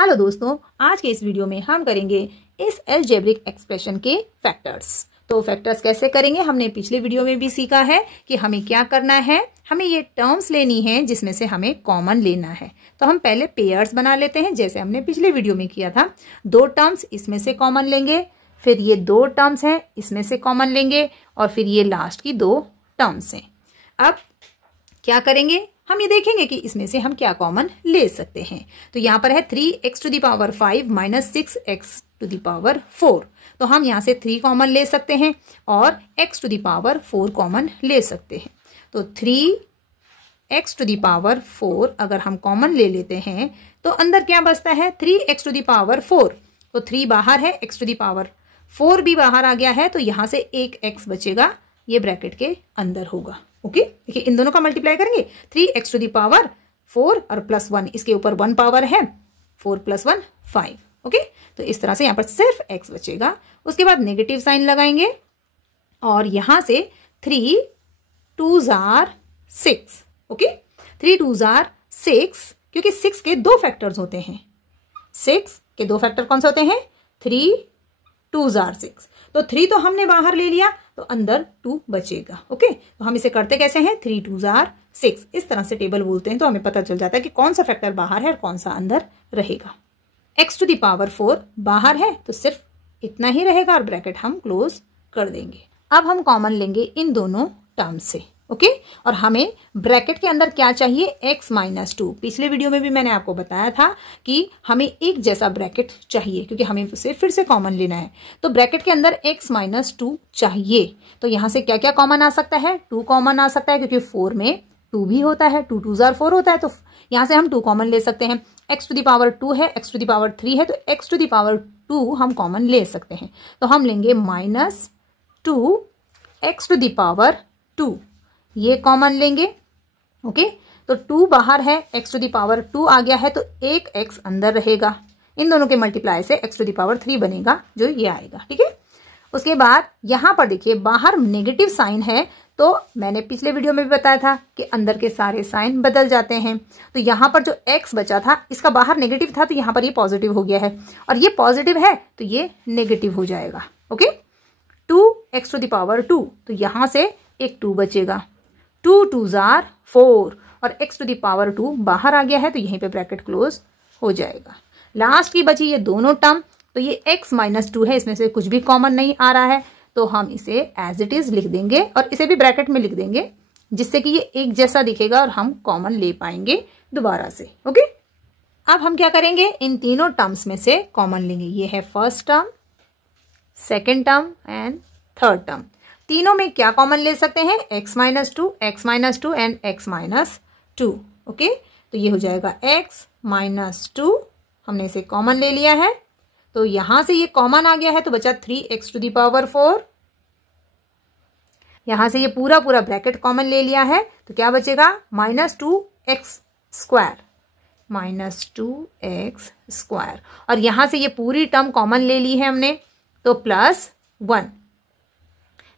Hello दोस्तों, आज के इस वीडियो में हम करेंगे इस अलजेब्रिक एक्सप्रेशन के फैक्टर्स। तो फैक्टर्स कैसे करेंगे हमने पिछले वीडियो में भी सीखा है कि हमें क्या करना है। हमें ये टर्म्स लेनी है जिसमें से हमें कॉमन लेना है। तो हम पहले पेयर्स बना लेते हैं जैसे हमने पिछले वीडियो में किया था। दो टर्म्स इसमें से कॉमन लेंगे, फिर ये दो टर्म्स हैं इसमें से कॉमन लेंगे और फिर ये लास्ट की दो टर्म्स हैं। अब क्या करेंगे, हम ये देखेंगे कि इसमें से हम क्या कॉमन ले सकते हैं। तो यहाँ पर है 3x⁵ माइनस 6x⁴। तो हम यहाँ से 3 कॉमन ले सकते हैं और x⁴ कॉमन ले सकते हैं। तो 3x⁴ अगर हम कॉमन ले लेते हैं तो अंदर क्या बचता है 3x⁴। तो 3 बाहर है, x⁴ भी बाहर आ गया है, तो यहाँ से एक x बचेगा, ये ब्रैकेट के अंदर होगा। ओके, देखिए इन दोनों का मल्टीप्लाई करेंगे 3x⁴ और +1, इसके ऊपर 1 पावर है, 4 + 1 5। ओके, तो इस तरह से यहाँ पर सिर्फ x बचेगा। उसके बाद नेगेटिव साइन लगाएंगे और यहां से 3 2s are 6। Okay, 3 2s are 6 क्योंकि 6 के 2 फैक्टर्स होते हैं। 6 के 2 फैक्टर कौन से होते हैं? 3 2s are 6। तो 3 तो हमने बाहर ले लिया तो अंदर 2 बचेगा। ओके, तो हम इसे करते कैसे हैं? 3 2s are 6, इस तरह से टेबल बोलते हैं तो हमें पता चल जाता है कि कौन सा फैक्टर बाहर है और कौन सा अंदर रहेगा। x⁴ बाहर है तो सिर्फ इतना ही रहेगा और ब्रैकेट हम क्लोज कर देंगे। अब हम कॉमन लेंगे इन दोनों टर्म से। ओके, और हमें ब्रैकेट के अंदर क्या चाहिए? x-2। पिछले वीडियो में भी मैंने आपको बताया था कि हमें एक जैसा ब्रैकेट चाहिए क्योंकि हमें उसे फिर से कॉमन लेना है। तो ब्रैकेट के अंदर x-2 चाहिए। तो यहां से क्या क्या कॉमन आ सकता है? 2 कॉमन आ सकता है क्योंकि 4 में 2 भी होता है, 2 2s are 4 होता है, तो यहां से हम 2 कॉमन ले सकते हैं। x⁴ है, x⁴ है, तो x⁴ हम कॉमन ले सकते हैं। तो हम लेंगे -2x⁴, ये कॉमन लेंगे। ओके, तो 2 बाहर है, x⁴ आ गया है, तो एक x अंदर रहेगा। इन दोनों के मल्टीप्लाई से x⁴ बनेगा जो ये आएगा। ठीक है, उसके बाद यहां पर देखिए बाहर नेगेटिव साइन है, तो मैंने पिछले वीडियो में भी बताया था कि अंदर के सारे साइन बदल जाते हैं। तो यहां पर जो x बचा था इसका बाहर नेगेटिव था, तो यहां पर ये पॉजिटिव हो गया है और ये पॉजिटिव है तो ये नेगेटिव हो जाएगा। ओके, 2x⁴, तो यहां से एक 2 बचेगा, 2 2s are 4 और x⁴ बाहर आ गया है तो यहीं पे ब्रैकेट क्लोज हो जाएगा। लास्ट की बची ये दोनों टर्म, तो ये x-2 है, इसमें से कुछ भी कॉमन नहीं आ रहा है, तो हम इसे एज इट इज लिख देंगे और इसे भी ब्रैकेट में लिख देंगे जिससे कि ये एक जैसा दिखेगा और हम कॉमन ले पाएंगे दोबारा से। ओके, अब हम क्या करेंगे? इन तीनों टर्म्स में से कॉमन लेंगे। ये है first term, second term and third term. तीनों में क्या कॉमन ले सकते हैं? x-2 and x-2। ओके, तो ये हो जाएगा x-2, हमने इसे कॉमन ले लिया है, तो यहां से ये कॉमन आ गया है तो बचा 3x⁴। यहां से ये पूरा ब्रैकेट कॉमन ले लिया है तो क्या बचेगा? -2x²। और यहां से ये पूरी टर्म कॉमन ले ली है हमने तो +1।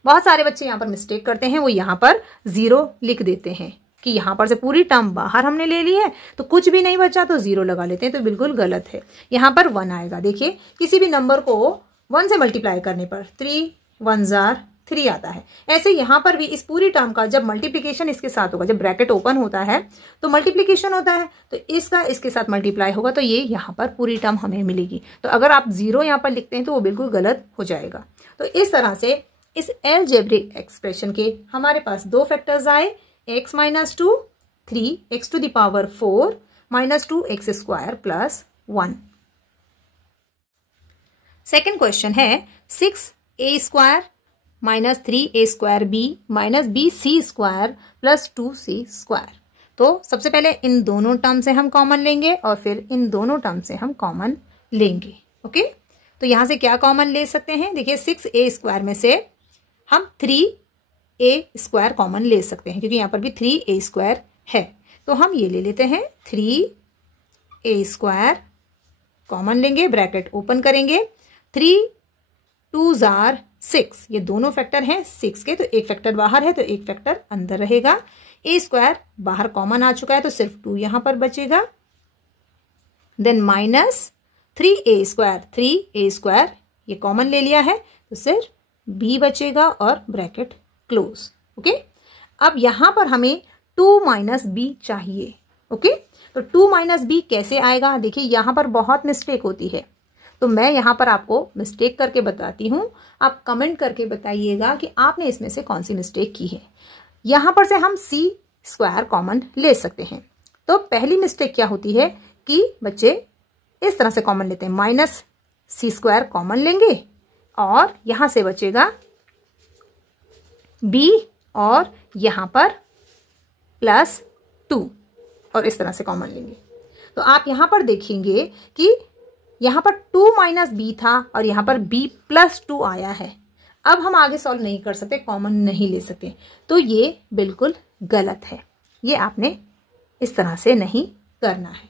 बहुत सारे बच्चे यहां पर मिस्टेक करते हैं, वो यहां पर 0 लिख देते हैं कि यहां पर से पूरी टर्म बाहर हमने ले ली है तो कुछ भी नहीं बचा तो 0 लगा लेते हैं, तो बिल्कुल गलत है। यहां पर 1 आएगा। देखिए किसी भी नंबर को 1 से मल्टीप्लाई करने पर 3 1s are 3 आता है। ऐसे यहां पर भी इस पूरी टर्म का जब मल्टीप्लीकेशन इसके साथ होगा, जब ब्रैकेट ओपन होता है तो मल्टीप्लीकेशन होता है, तो इसका इसके साथ मल्टीप्लाई होगा तो ये यहाँ पर पूरी टर्म हमें मिलेगी। तो अगर आप 0 यहाँ पर लिखते हैं तो वो बिल्कुल गलत हो जाएगा। तो इस तरह से इस अलजेब्रिक एक्सप्रेशन के हमारे पास 2 फैक्टर्स आए, x-2 3x⁴ -2x² +1। Second question है 6a² -3a²b -bc² +2c²। तो सबसे पहले इन दोनों टर्म से हम कॉमन लेंगे और फिर इन दोनों टर्म से हम कॉमन लेंगे। ओके, तो यहां से क्या कॉमन ले सकते हैं? देखिए 6a² में से हम 3a² कॉमन ले सकते हैं क्योंकि यहां पर भी 3a² है, तो हम ये ले लेते हैं 3a² कॉमन लेंगे, ब्रैकेट ओपन करेंगे, 3 2s are 6, ये दोनों फैक्टर हैं 6 के, तो एक फैक्टर बाहर है तो एक फैक्टर अंदर रहेगा। a² बाहर कॉमन आ चुका है तो सिर्फ 2 यहां पर बचेगा then minus 3a square, 3a square ये कॉमन ले लिया है तो सिर्फ b बचेगा और ब्रैकेट क्लोज। ओके, अब यहां पर हमें 2 माइनस बी चाहिए। ओके, तो 2 माइनस बी कैसे आएगा? देखिए यहां पर बहुत मिस्टेक होती है, तो मैं यहां पर आपको मिस्टेक करके बताती हूं, आप कमेंट करके बताइएगा कि आपने इसमें से कौन सी मिस्टेक की है। यहां पर से हम c स्क्वायर कॉमन ले सकते हैं। तो पहली मिस्टेक क्या होती है कि बच्चे इस तरह से कॉमन लेते हैं, माइनस c स्क्वायर कॉमन लेंगे और यहां से बचेगा b और यहां पर +2 और इस तरह से कॉमन लेंगे। तो आप यहां पर देखेंगे कि यहां पर 2 माइनस बी था और यहां पर b +2 आया है। अब हम आगे सॉल्व नहीं कर सकते, कॉमन नहीं ले सकते, तो ये बिल्कुल गलत है। ये आपने इस तरह से नहीं करना है।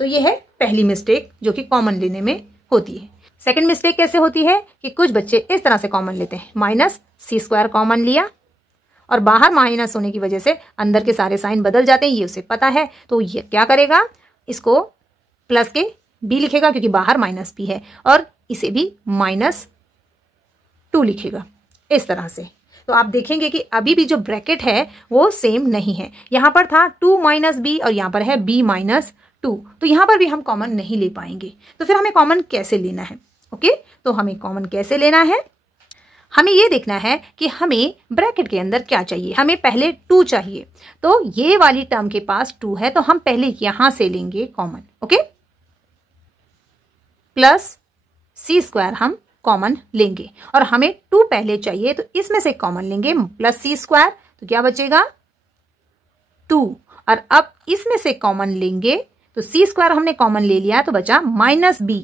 तो ये है पहली मिस्टेक जो कि कॉमन लेने में होती है। सेकंड मिस्टेक कैसे होती है कि कुछ बच्चे इस तरह से कॉमन लेते हैं, माइनस c स्क्वायर कॉमन लिया और बाहर माइनस होने की वजह से अंदर के सारे साइन बदल जाते हैं, ये उसे पता है। तो ये क्या करेगा, इसको प्लस के b लिखेगा क्योंकि बाहर माइनस b है, और इसे भी -2 लिखेगा इस तरह से। तो आप देखेंगे कि अभी भी जो ब्रैकेट है वो सेम नहीं है। यहां पर था 2 माइनस बी और यहां पर है b -2, तो यहां पर भी हम कॉमन नहीं ले पाएंगे। तो फिर हमें कॉमन कैसे लेना है? ओके, तो हमें कॉमन कैसे लेना है, हमें ये देखना है कि हमें ब्रैकेट के अंदर क्या चाहिए। हमें पहले 2 चाहिए, तो ये वाली टर्म के पास 2 है, तो हम पहले यहां से लेंगे common. Okay, plus c square हम कॉमन लेंगे और हमें 2 पहले चाहिए, तो इसमें से कॉमन लेंगे प्लस c स्क्वायर, तो क्या बचेगा 2। और अब इसमें से कॉमन लेंगे तो c स्क्वायर हमने कॉमन ले लिया तो बचा -b।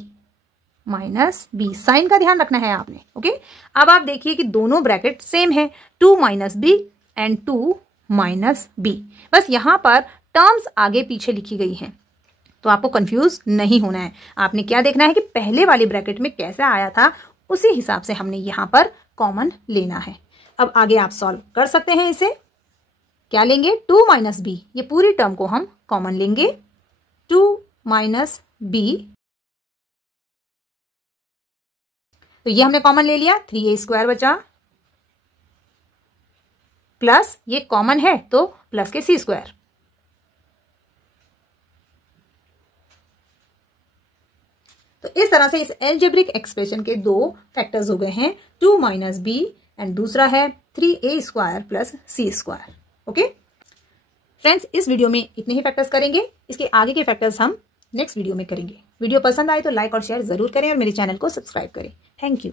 साइन का ध्यान रखना है आपने। ओके, अब आप देखिए कि दोनों ब्रैकेट सेम है, 2 - b एंड 2 - b। बस यहां पर टर्म्स आगे पीछे लिखी गई हैं, तो आपको कंफ्यूज नहीं होना है। आपने क्या देखना है कि पहले वाली ब्रैकेट में कैसे आया था, उसी हिसाब से हमने यहां पर कॉमन लेना है। अब आगे आप सॉल्व कर सकते हैं। इसे क्या लेंगे, 2 - b, ये पूरी टर्म को हम कॉमन लेंगे, 2 - b, तो ये हमने कॉमन ले लिया, 3a स्क्वायर बचा, प्लस ये कॉमन है तो प्लस के c स्क्वायर। तो इस तरह से इस एल्जेब्रिक एक्सप्रेशन के 2 फैक्टर्स हो गए हैं, 2 - b एंड दूसरा है 3a square plus c square. Okay friends, इस वीडियो में इतने ही फैक्टर्स करेंगे, इसके आगे के फैक्टर्स हम नेक्स्ट वीडियो में करेंगे। वीडियो पसंद आए तो लाइक और शेयर जरूर करें और मेरे चैनल को सब्सक्राइब करें। Thank you.